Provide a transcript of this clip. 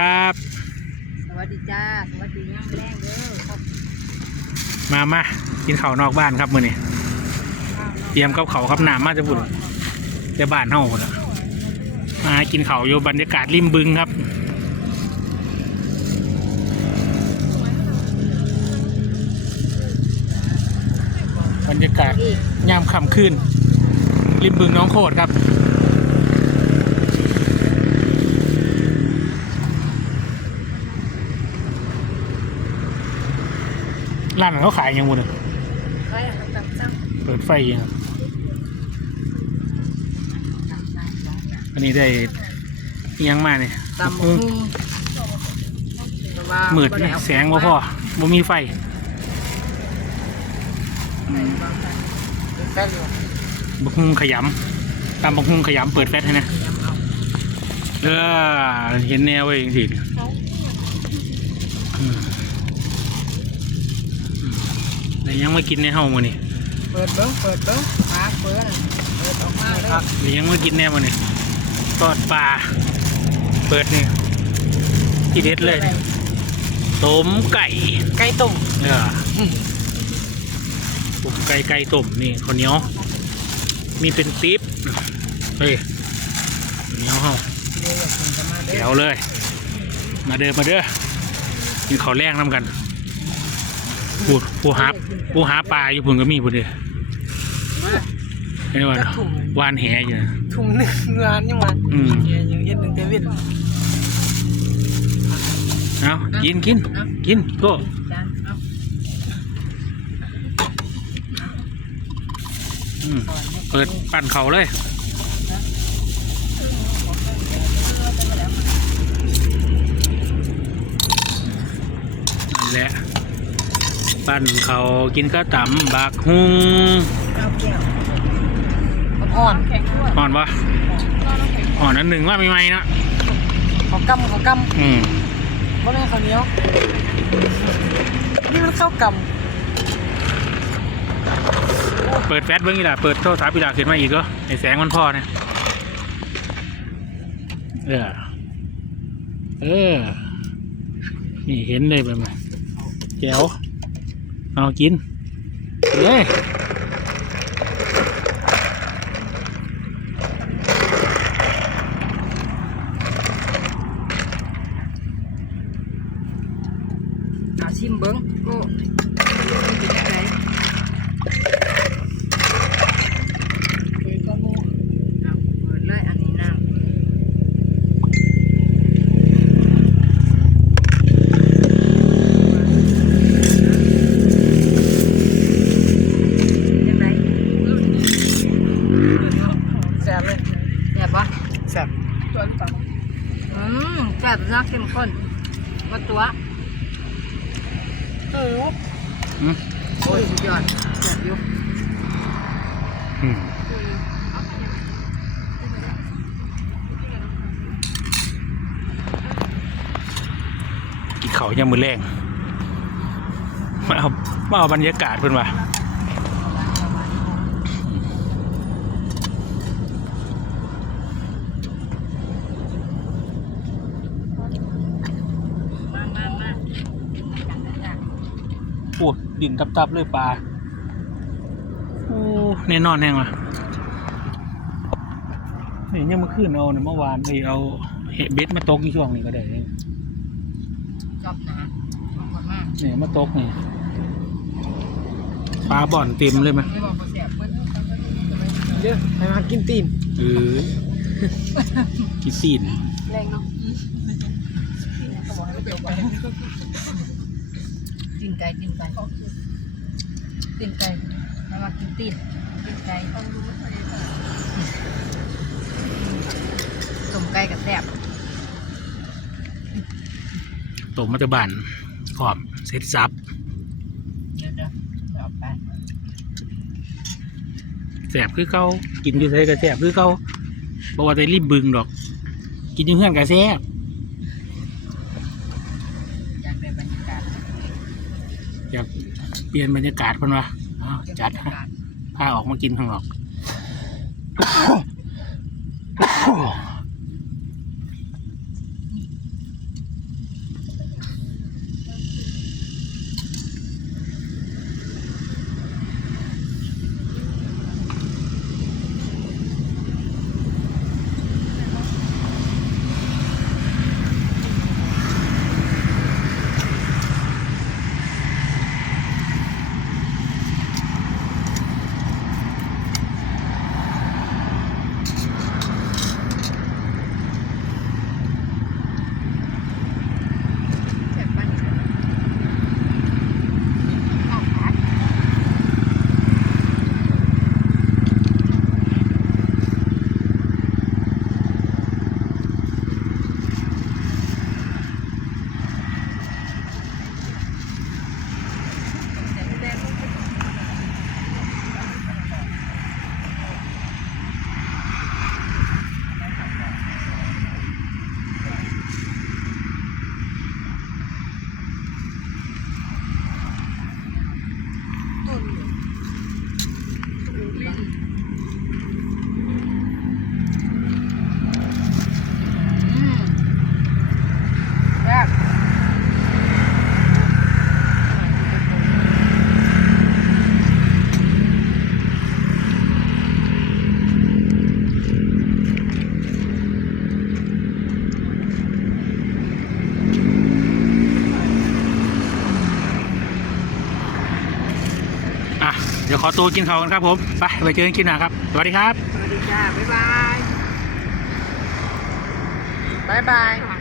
ครับ สวัสดีจ้า สวัสดีย่างแรงเด้อขอบมามากินข้าวนอกบ้านครับมื้อนี้ข้าวเตรียมกับเขาวครับหนามมาจะบุญจะบ้านเฮาพุ่นล่ะมากินข้าวอยู่บรรยากาศริมบึงครับ บรรยากาศอีกยามค่ำคืนริมบึงน้องโคดครับ ร้านนั้นเขาขายยังบุญใครอะตับจังเปิดไฟยังครับอันนี้ได้อิหยังมาเนี่ยตำบักหุ่งแต่ว่ามืดบ่ไเอาแสงบ่พอบ่มีไฟใส่เหลืองบักฮุงขยำตามบักฮุงขยำเปิดแฟลชให้นะพยายามเอาเออเห็นแนวไว้จริงๆอืมอืม แต่ยังไม่กินในเฮามื้อนี่เปิดเบิ้งเปิดเบิ้งปากเปิดเปิดออกมาเลยแต่ยังไม่กินแน่มื้อนี่ทอดปลาเปิดนี่ที่เด็ดเลยต้มไก่ไก่ต้มเออต้มไก่ไก่ต้มนี่ข้าวเหนียวมีเป็นติ๊บเฮ้ยข้าวเหนียวเฮาเดี๋ยวอยากกินกันมาเด้เดี๋ยอวเลย มาเด้อมาเด้อกินข้าวแรงน้ำกัน ผู้ผู้หาผู้หาปลาอยู่พุ่นก็มีพุ่นเด้อไม่ว่าหวานแหอยู่นะ ถุงหนึ่งงานยังมาอืมเดี๋ยวยังเย็นหนึ่งเตวินเอากินกินกินโก็จานเอาเปิดปั่นเขาเลยนั่นแหละ ปั่นเขากินข้าวตำบักฮุงอ่อนอ่อนปะอ่อนนั้นหนึ่งว่าไม่ไหมนะขอกำขอกำอืมบ่แม่นข้าวเหนียวนี่มันข้าวกเปิดแฟลชเบิ้งอีหล่ะเปิดโทรศัพท์อีหล่ะขึ้นมาอีกก็ไอแสงมันพอนะเออ เออ นี่เห็นเลยแบบนี้แจ๋ว เอากินกินเลยเอาชิมเบิ้งก็เป็นจังไดเทก็โม่เอาเปิดเลยอันนี้น้ำจังได แซ่บเลย แซ่บปะ แซ่บ ตัวหรือเปล่าอืมแซ่บน่าเข้มข้นก็ตัวเอออืมโอ้ยสุดยอดแซ่บอยู่อืมกินเขาวยังมือแรงมาเอามาเอาบรรยากาศเพิ่นว่ามามามาจังจังจัง โอ้ดินตับๆเลยปลาโอ้แน่นอนแน่ว่ะนี่ยังมาขึ้นเอาเนี่ยเมื่อวานไอเอาเห็ดเบ็ดมาตกในช่วงนี้ก็ได้เนี่ยจอบหนาขอบคุณมากเนี่ยมาตกนี่ปลาบ่อนเต็มเลยไหมไม่บอกเขาแซ่บเพิ่นเดี๋ยวให้มากินตีนเออกินซีนแรงเนาะ เขาบอกให้มันเปรี้ยวไปตีนไก่ตีนไก่ตีนไก่มามากินตีนตีนไก่ต้มไก่กับแซ่บตกมาจากบ้านขอบเสร็จซับเดี๋ยวเดี๋ยวเอาไปแสบคือเก่ากินอยู่ไสก็แสบคือเก่าเพราะว่าได้รีบบึงดอก กินอยู่เพื่อนก็แสบ อยากได้บรรยากาศ อยากเปลี่ยนบรรยากาศเพิ่นว่าอ้าวจัดบรรฮะยากาศพาออกมากินข้างนอก อตัวกินเขาวกันครับผม ไปไปเจอกันคลิปหน้าครับ สวัสดีครับ สวัสดีจ้าบ๊ายบาย บ๊ายบาย